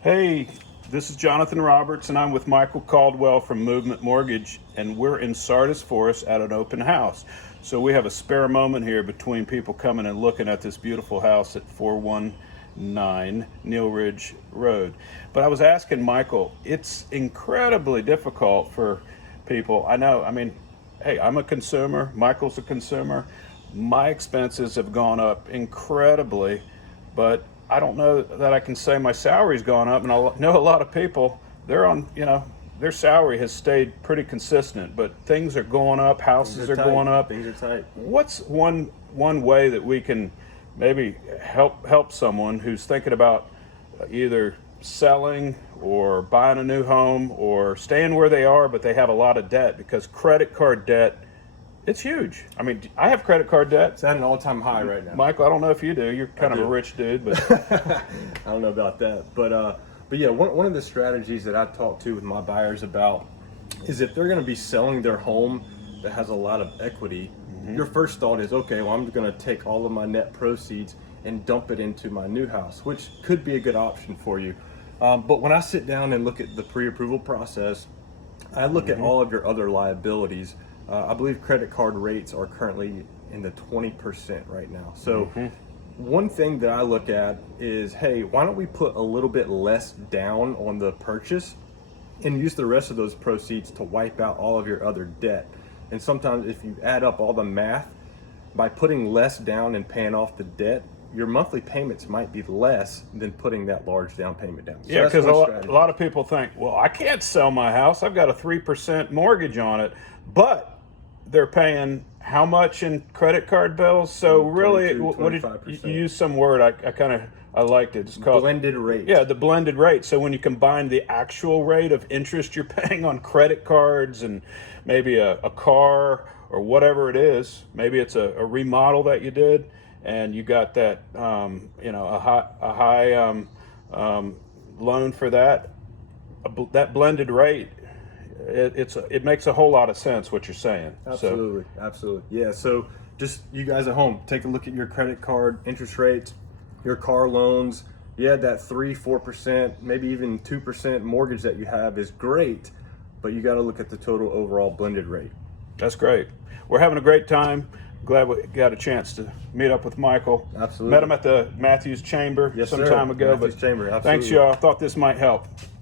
Hey, this is Jonathan Roberts, and I'm with Michael Caldwell from Movement Mortgage, and we're in Sardis Forest at an open house. So we have a spare moment here between people coming and looking at this beautiful house at 419 Neil Ridge Road. But I was asking Michael, it's incredibly difficult for people. I know, hey, I'm a consumer, Michael's a consumer. My expenses have gone up incredibly, but I don't know that I can say my salary's gone up, and I know a lot of people, they're on, their salary has stayed pretty consistent, but things are going up, houses are going up. Things are tight. What's one way that we can maybe help someone who's thinking about either selling or buying a new home or staying where they are, but they have a lot of debt? Because credit card debt, it's huge. I have credit card debt. It's at an all-time high right now. Michael, I don't know if you do. You're kind of a rich dude, but I don't know about that. But yeah, one of the strategies that I talk to with my buyers about is if they're going to be selling their home that has a lot of equity, your first thought is, okay, well, I'm going to take all of my net proceeds and dump it into my new house, which could be a good option for you. But when I sit down and look at the pre-approval process, I look at all of your other liabilities. I believe credit card rates are currently in the 20% right now. So one thing that I look at is, hey, why don't we put a little bit less down on the purchase and use the rest of those proceeds to wipe out all of your other debt? And sometimes if you add up all the math, by putting less down and paying off the debt, your monthly payments might be less than putting that large down payment down. So yeah, because a lot of people think, well, I can't sell my house. I've got a 3% mortgage on it, but they're paying how much in credit card bills? So really, what did you use some word? I liked it. It's called blended rate. Yeah, the blended rate. So when you combine the actual rate of interest you're paying on credit cards and maybe a car or whatever it is, maybe it's a remodel that you did, and you got that a high loan for that, that blended rate. It makes a whole lot of sense what you're saying. Absolutely, absolutely. Yeah, so just you guys at home, take a look at your credit card interest rates, your car loans. Yeah, that 3-4%, maybe even 2% mortgage that you have is great, but you got to look at the total overall blended rate. That's great. We're having a great time. Glad we got a chance to meet up with Michael. Absolutely. Met him at the Matthews Chamber some time ago. Matthews Chamber, absolutely. Thanks, y'all. Thought this might help.